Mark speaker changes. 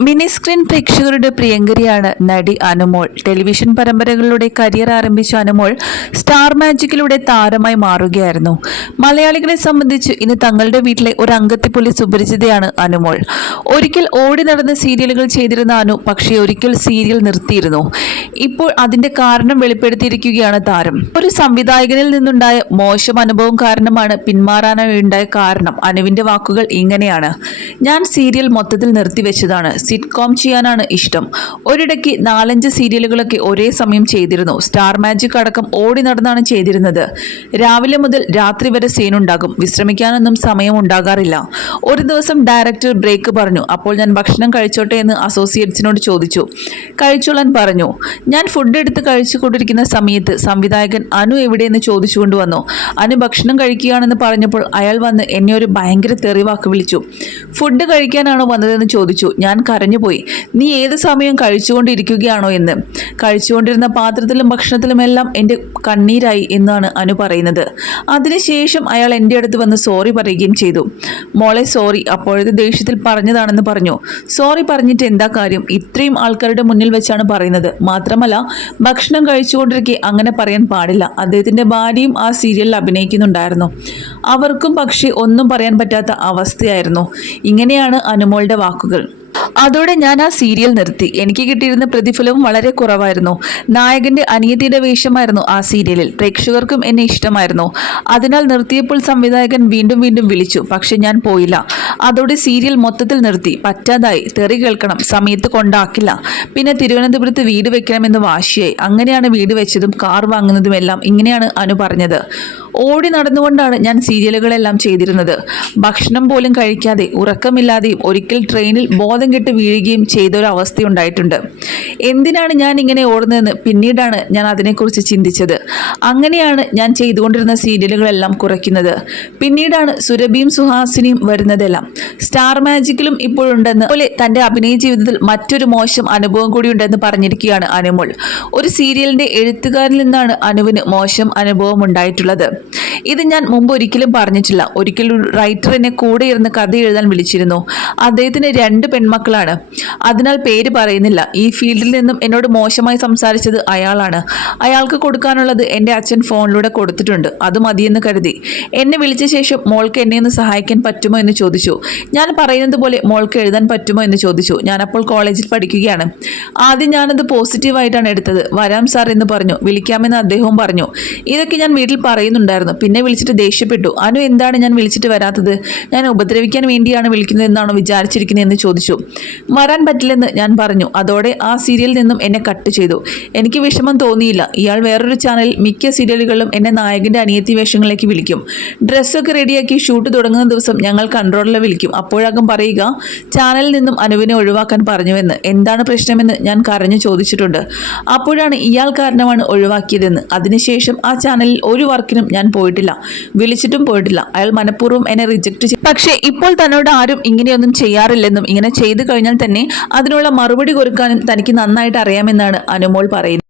Speaker 1: Mini screen പ്രേക്ഷകരുടെ പ്രിയങ്കരിയാണ് നടി Anumol. Television പരമ്പരകളിലൂടെ career ആരംഭിച്ച അനുമോൾ സ്റ്റാർ മാജിക്കിലൂടെ താരമായി മാറുകയായിരുന്നു. മലയാളികളെ സംബന്ധിച്ച് ഇന്ന് തങ്ങളുടെ വീട്ടിലെ ഒരു അംഗത്തെപ്പോലെ സുപരിചിതയാണ് അനുമോൾ. ഒരിക്കൽ ഓടി നടന്ന സീരിയലുകൾ ചെയ്തിരുന്ന അനു പക്ഷേ ഒരിക്കൽ സീരിയൽ നിർത്തിയിരുന്നു. ഇപ്പോൾ അതിന്റെ കാരണം വെളിപ്പെടുത്തിയിരിക്കുകയാണ് താരം. ഒരു സംവിധായകനിൽ നിന്നുണ്ടായ മോശം അനുഭവം കാരണമാണ് പിന്മാറാനായി ഉണ്ടായ കാരണം അനുവിന്റെ വാക്കുകൾ ഇങ്ങനെയാണ്. ഞാൻ സീരിയൽ മൊത്തത്തിൽ നിർത്തിവെച്ചതാണ്. സിറ്റ്കോം ചെയ്യാനാണ് ഇഷ്ടം. ഒരിടയ്ക്ക് നാലഞ്ച് സീരിയലുകളൊക്കെ ഒരേ സമയം ചെയ്തിരുന്നു. സ്റ്റാർ മാജിക് അടക്കം ഓടി നടന്നാണ് ചെയ്തിരുന്നത്. രാവിലെ മുതൽ രാത്രി വരെ സീനുണ്ടാകും വിശ്രമിക്കാനൊന്നും സമയം ഉണ്ടാകാറില്ല ഒരു ദിവസം ഡയറക്ടർ ബ്രേക്ക് പറഞ്ഞു. അപ്പോൾ ഞാൻ ഭക്ഷണം കഴിച്ചോട്ടെ എന്ന് അസോസിയേറ്റ്സിനോട് ചോദിച്ചു. കഴിച്ചോളാൻ പറഞ്ഞു. ഞാൻ ഫുഡ് എടുത്ത് കഴിച്ചുകൊണ്ടിരിക്കുന്ന സമയത്ത് സംവിധായകൻ അനു എവിടെയെന്ന് ചോദിച്ചുകൊണ്ട് വന്നു. അനു ഭക്ഷണം കഴിക്കുകയാണെന്ന് പറഞ്ഞപ്പോൾ അയാൾ വന്ന് എന്നെ ഒരു ഭയങ്കര തെറിവാക്ക് വിളിച്ചു. ഫുഡ് കഴിക്കാനാണോ വന്നതെന്ന് ചോദിച്ചു. ഞാൻ കരഞ്ഞുപോയി. നീ ഏത് സമയം കഴിച്ചുകൊണ്ടിരിക്കുകയാണോ എന്ന്? കഴിച്ചുകൊണ്ടിരുന്ന പാത്രത്തിലും ഭക്ഷണത്തിലും എല്ലാം എന്റെ കണ്ണീരായി എന്നാണ് അനു പറയുന്നത്. അതിനുശേഷം അയാൾ എന്റെ അടുത്ത് വന്ന് സോറി പറയുകയും ചെയ്തു. മോളെ സോറി. അപ്പോഴത്തെ ദേഷ്യത്തിൽ പറഞ്ഞതാണെന്ന് പറഞ്ഞു. സോറി പറഞ്ഞിട്ട് എന്താ കാര്യം? ഇത്രയും ആൾക്കാരുടെ മുന്നിൽ വെച്ചാണ് പറയുന്നത്. മാത്രമല്ല ഭക്ഷണം കഴിച്ചുകൊണ്ടിരിക്കെ അങ്ങനെ പറയാൻ പാടില്ല. അദ്ദേഹത്തിന്റെ ഭാര്യയും ആ സീരിയലിൽ അഭിനയിക്കുന്നുണ്ടായിരുന്നു. അവർക്കും പക്ഷേ ഒന്നും പറയാൻ പറ്റാത്ത അവസ്ഥയായിരുന്നു. ഇങ്ങനെയാണ് അനുമോളുടെ വാക്കുകൾ. അതോടെ ഞാൻ ആ സീരിയൽ നിർത്തി. എനിക്ക് കിട്ടിയിരുന്ന പ്രതിഫലവും വളരെ കുറവായിരുന്നു. നായകന്റെ അനിയത്തിയുടെ വേഷമായിരുന്നു ആ സീരിയലിൽ പ്രേക്ഷകർക്കും എന്നെ ഇഷ്ടമായിരുന്നു. അതിനാൽ നിർത്തിയപ്പോൾ സംവിധായകൻ വീണ്ടും വീണ്ടും വിളിച്ചു. പക്ഷെ ഞാൻ പോയില്ല. അതോടെ സീരിയൽ മൊത്തത്തിൽ നിർത്തി. പറ്റാതായി. തെറി കേൾക്കണം. സമയത്ത് കൊണ്ടാക്കില്ല. പിന്നെ തിരുവനന്തപുരത്ത് വീട് വെക്കണമെന്ന് വാശിയായി. അങ്ങനെയാണ് വീട് വെച്ചതും കാർ വാങ്ങുന്നതുമെല്ലാം ഇങ്ങനെയാണ് അനു പറഞ്ഞത്. ഓടി നടന്നുകൊണ്ടാണ് ഞാൻ സീരിയലുകളെല്ലാം ചെയ്തിരുന്നത്. ഭക്ഷണം പോലും കഴിക്കാതെ ഉറക്കമില്ലാതെയും ഒരിക്കൽ ട്രെയിനിൽ ബോധം കെട്ട് വീഴുകയും ചെയ്ത ഒരു അവസ്ഥയുണ്ടായിട്ടുണ്ട് എന്തിനാണ് ഞാൻ ഇങ്ങനെ ഓടുന്നതെന്ന് പിന്നീടാണ് ഞാൻ അതിനെക്കുറിച്ച് ചിന്തിച്ചത്. അങ്ങനെയാണ് ഞാൻ ചെയ്തുകൊണ്ടിരുന്ന സീരിയലുകളെല്ലാം കുറയ്ക്കുന്നത്. പിന്നീടാണ് സുരഭിയും സുഹാസിനിയും വരുന്നതെല്ലാം. സ്റ്റാർ മാജിക്കിലും ഇപ്പോഴുണ്ടെന്ന്. പോലെ തന്റെ അഭിനയ ജീവിതത്തിൽ മറ്റൊരു മോശം അനുഭവം കൂടി ഉണ്ടെന്ന് പറഞ്ഞിരിക്കുകയാണ് അനുമോൾ. ഒരു സീരിയലിന്റെ എഴുത്തുകാരിൽ നിന്നാണ് അനുവിന് മോശം അനുഭവം ഉണ്ടായിട്ടുള്ളത്. ഇത് ഞാൻ മുമ്പ് ഒരിക്കലും പറഞ്ഞിട്ടില്ല. ഒരിക്കലും എന്നെ കൂടെ ഇരുന്ന് കഥ എഴുതാൻ വിളിച്ചിരുന്നു. അദ്ദേഹത്തിന് രണ്ട് പെൺമക്കളാണ്. അതിനാൽ പേര് പറയുന്നില്ല. ഈ ഫീൽഡിൽ നിന്നും എന്നോട് മോശമായി സംസാരിച്ചത് അയാളാണ്. അയാൾക്ക് കൊടുക്കാനുള്ളത് എന്റെ അച്ഛൻ ഫോണിലൂടെ കൊടുത്തിട്ടുണ്ട്. അത് മതിയെന്ന് കരുതി. എന്നെ വിളിച്ച ശേഷം മോൾക്ക് എന്നെ ഒന്ന് സഹായിക്കാൻ പറ്റുമോ എന്ന് ചോദിച്ചു. ഞാൻ പറയുന്നത് പോലെ മോൾക്ക് എഴുതാൻ പറ്റുമോ എന്ന് ചോദിച്ചു. ഞാനപ്പോൾ കോളേജിൽ പഠിക്കുകയാണ്. ആദ്യം ഞാനത് പോസിറ്റീവായിട്ടാണ് എടുത്തത്. വരാം സാർ എന്ന് പറഞ്ഞു. വിളിക്കാമെന്ന് അദ്ദേഹവും പറഞ്ഞു. ഇതൊക്കെ ഞാൻ വീട്ടിൽ പറയുന്നുണ്ടായിരുന്നു. പിന്നെ വിളിച്ചിട്ട് ദേഷ്യപ്പെട്ടു. അനു എന്താണ് ഞാൻ വിളിച്ചിട്ട് വരാത്തത്? ഞാൻ ഉപദ്രവിക്കാൻ വേണ്ടിയാണ് വിളിക്കുന്നത് എന്നാണോ വിചാരിച്ചിരിക്കുന്നത് എന്ന് ചോദിച്ചു. വരാൻ പറ്റില്ലെന്ന് ഞാൻ പറഞ്ഞു. അതോടെ ആ സീരിയലിൽ നിന്നും എന്നെ കട്ട് ചെയ്തു. എനിക്ക് വിഷമം തോന്നിയില്ല. ഇയാൾ വേറൊരു ചാനൽ മിക്ക സീരിയലുകളിലും എന്നെ നായകന്റെ അനിയത്തി വേഷങ്ങളിലേക്ക് വിളിക്കും. ഡ്രസ്സൊക്കെ റെഡിയാക്കി ഷൂട്ട് തുടങ്ങുന്ന ദിവസം ഞങ്ങൾ കൺട്രോളിൽ വിളിക്കും. അപ്പോഴാകും പറയുക ചാനലിൽ നിന്നും അനുവിനെ ഒഴിവാക്കാൻ പറഞ്ഞുവെന്ന്. എന്താണ് പ്രശ്നമെന്ന് ഞാൻ കരഞ്ഞു ചോദിച്ചിട്ടുണ്ട്. അപ്പോഴാണ് ഇയാൾ കാരണമാണ് ഒഴിവാക്കിയതെന്ന്. അതിനുശേഷം ആ ചാനലിൽ ഒരു വർക്കിനും ഞാൻ പോയിട്ടില്ല. വിളിച്ചിട്ടും പോയിട്ടില്ല. അയാൾ മനഃപൂർവം എന്നെ റിജക്ട് ചെയ്തു. പക്ഷേ ഇപ്പോൾ തന്നോട് ആരും ഇങ്ങനെയൊന്നും ചെയ്യാറില്ലെന്നും ഇങ്ങനെ ചെയ്തു കഴിഞ്ഞാൽ തന്നെ അതിനുള്ള മറുപടി കൊടുക്കാനും തനിക്ക് നന്നായിട്ട് അറിയാമെന്നാണ് അനുമോൾ പറയുന്നത്.